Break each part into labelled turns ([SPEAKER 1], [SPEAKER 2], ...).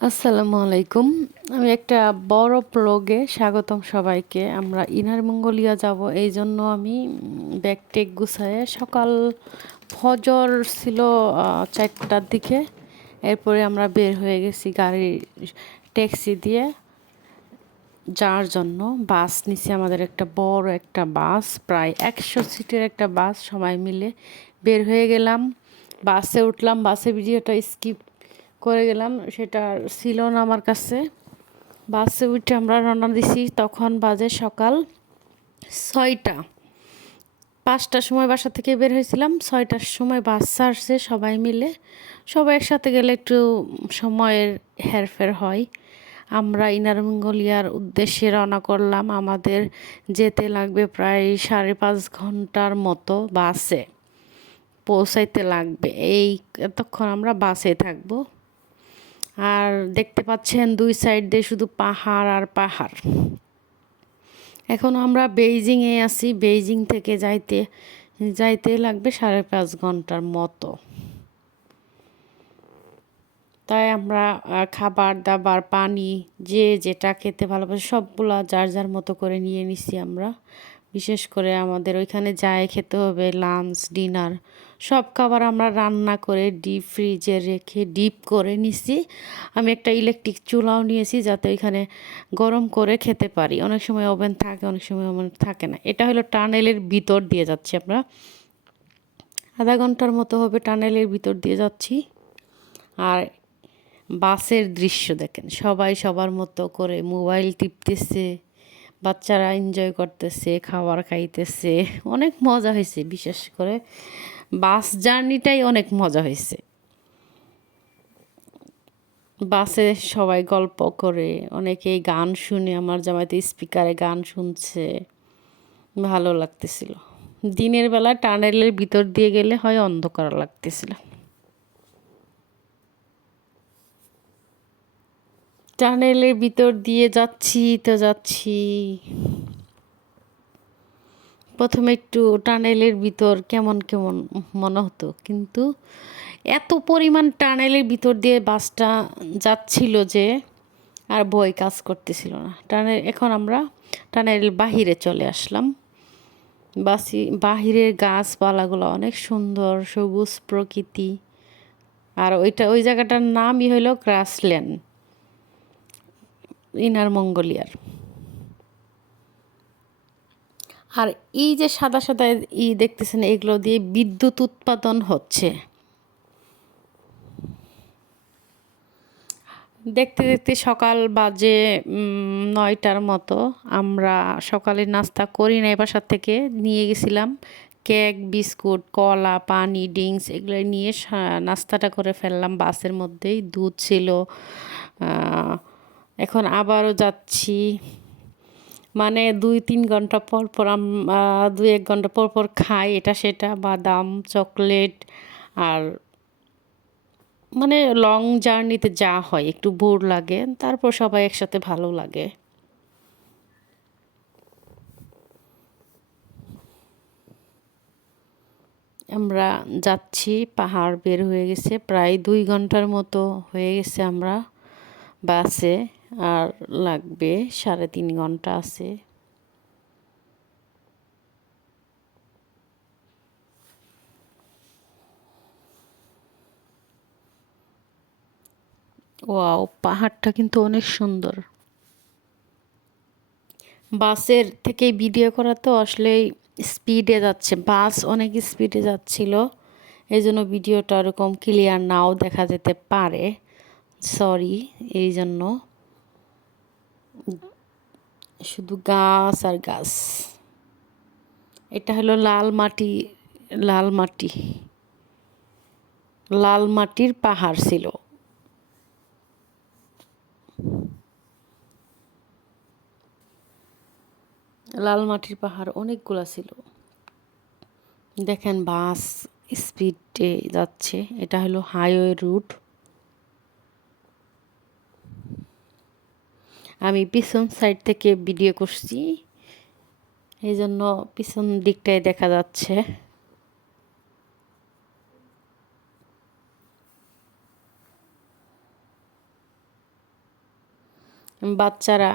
[SPEAKER 1] আসসালামু আলাইকুম। আমি একটা বড় ব্লগে স্বাগতম সবাইকে। আমরা ইনার মঙ্গোলিয়া যাব। এই জন্য আমি ব্যাগ টেক গুছায়ে সকাল ফজর ছিল চারটার দিকে। এরপরে আমরা বের হয়ে গেছি গাড়ি ট্যাক্সি দিয়ে। যাওয়ার জন্য বাস নিচে আমাদের একটা বড় একটা বাস, প্রায় একশো সিটের একটা বাস, সবাই মিলে বের হয়ে গেলাম। বাসে উঠলাম। বাসে ভিডিওটা স্কিপ করে গেলাম, সেটা ছিল না আমার কাছে। বাসে উঠে আমরা রওনা দিছি তখন বাজে সকাল ছয়টা। পাঁচটার সময় বাসা থেকে বের হয়েছিলাম, ছয়টার সময় বাস ছাড়ছে সবাই মিলে। সবাই একসাথে গেলে একটু সময়ের হেরফের হয়। আমরা ইনার মঙ্গোলিয়ার উদ্দেশ্যে রওনা করলাম আমাদের যেতে লাগবে প্রায় সাড়ে পাঁচ ঘণ্টার মতো বাসে। পৌঁছাইতে লাগবে। এই এতক্ষণ আমরা বাসে থাকব। আর দেখতে পাচ্ছেন দুই সাইড দিয়ে শুধু পাহাড় আর পাহাড়। এখন আমরা বেইজিংয়ে আছি। বেইজিং থেকে যাইতে যাইতে লাগবে সাড়ে পাঁচ ঘণ্টার মতো। তাই আমরা খাবার দাবার, পানি, যে যেটা খেতে ভালোবাসে, সবগুলা যার যার মতো করে নিয়ে নিছি আমরা। বিশেষ করে আমাদের ওইখানে যায় খেতে হবে লাঞ্চ ডিনার সব খাবার আমরা রান্না করে ডিপ ফ্রিজে রেখে ডিপ করে নিছি। আমি একটা ইলেকট্রিক চুলাও নিয়েছি যাতে ওইখানে গরম করে খেতে পারি। অনেক সময় ওভেন থাকে, অনেক সময় ওভেন থাকে না। এটা হলো টানেলের ভিতর দিয়ে যাচ্ছি আমরা। আধা ঘণ্টার মতো হবে টানেলের ভিতর দিয়ে যাচ্ছি। আর বাসের দৃশ্য দেখেন, সবাই সবার মতো করে মোবাইল টিপতেছে। বাচ্চারা এনজয় করতেছে, খাবার খাইতেছে। অনেক মজা হয়েছে, বিশেষ করে বাস জার্নিটাই অনেক মজা হয়েছে। বাসে সবাই গল্প করে অনেকেই গান শুনে, আমার জামাইতে স্পিকারে গান শুনছে। ভালো লাগতেছিল। দিনের বেলা টানেলের ভিতর দিয়ে গেলে হয় অন্ধকার লাগতেছিল। টানেলের ভিতর দিয়ে যাচ্ছি তো যাচ্ছি। প্রথমে একটু টানেলের ভিতর কেমন কেমন মনে হতো, কিন্তু এত পরিমাণ টানেলের ভিতর দিয়ে বাসটা যাচ্ছিল যে আর ভয় কাজ করতেছিল না। টানেল, এখন আমরা টানেল বাহিরে চলে আসলাম। বাসি, বাহিরের গাছপালাগুলো অনেক সুন্দর, সবুজ প্রকৃতি। আর ওইটা, ওই জায়গাটার নামই হলো গ্রাসল্যান্ড ইনার মঙ্গোলিয়ার। আর এই যে সাদা সাদা ই দেখতেছেন, এগুলো দিয়ে বিদ্যুৎ উৎপাদন হচ্ছে। দেখতে দেখতে সকাল বাজে নয়টার মতো। আমরা সকালে নাস্তা করি নাই বাসার থেকে, নিয়ে গেছিলাম কেক, বিস্কুট, কলা, পানি, ড্রিঙ্কস, এগুলো নিয়ে নাস্তাটা করে ফেললাম বাসের মধ্যেই। দুধ ছিল এখন আবারও যাচ্ছি। মানে দুই তিন ঘণ্টা পর পর দুই এক ঘণ্টা পর পর খাই, এটা সেটা, বাদাম, চকলেট আর মানে লং জার্নিতে যা হয়, একটু বোর লাগে, তারপর সবাই একসাথে ভালো লাগে। আমরা যাচ্ছি, পাহাড় বের হয়ে গেছে, প্রায় দুই ঘণ্টার মতো হয়ে গেছে আমরা বাসে। আর লাগবে সাড়ে তিন ঘণ্টা আছে। ওয়াও পাহাড়টা কিন্তু অনেক সুন্দর। বাসের থেকে ভিডিও করা তো আসলেই স্পিডে যাচ্ছে বাস অনেক স্পিডে যাচ্ছিল। এই জন্য ভিডিওটা ওরকম ক্লিয়ার নাও দেখা যেতে পারে। সরি এই জন্য শুধু গাছ আর গাছ। এটা হলো লাল মাটি লাল মাটি। লাল মাটির পাহাড় ছিল। লাল মাটির পাহাড় অনেকগুলা ছিল। দেখেন বাস স্পিডে যাচ্ছে। এটা হলো হাইওয়ে রুট আমি পিছন সাইড থেকে ভিডিও করছি। এই জন্য পিছন দিকটায় দেখা যাচ্ছে। বাচ্চারা,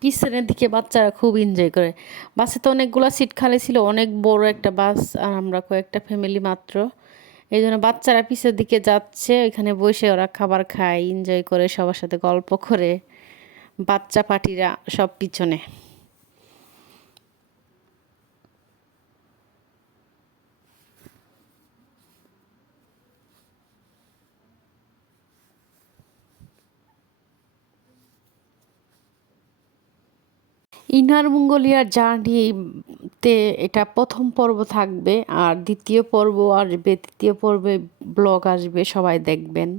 [SPEAKER 1] পিছনের দিকে বাচ্চারা খুব এনজয় করে। বাসে তো অনেকগুলো সিট খালি ছিল, অনেক বড় একটা বাস আর আমরা কয়েকটা ফ্যামিলি মাত্র। এই জন্য বাচ্চারা পিছের দিকে যাচ্ছে, ওইখানে বসে ওরা খাবার খায় এনজয় করে সবার সাথে গল্প করে, বাচ্চা পাটিরা সব পিছনে। ইনার মঙ্গোলিয়ার জার্নিতে এটা প্রথম পর্ব থাকবে আর দ্বিতীয় পর্ব আসবে, তৃতীয় পর্বে ব্লগ আসবে, সবাই দেখবেন।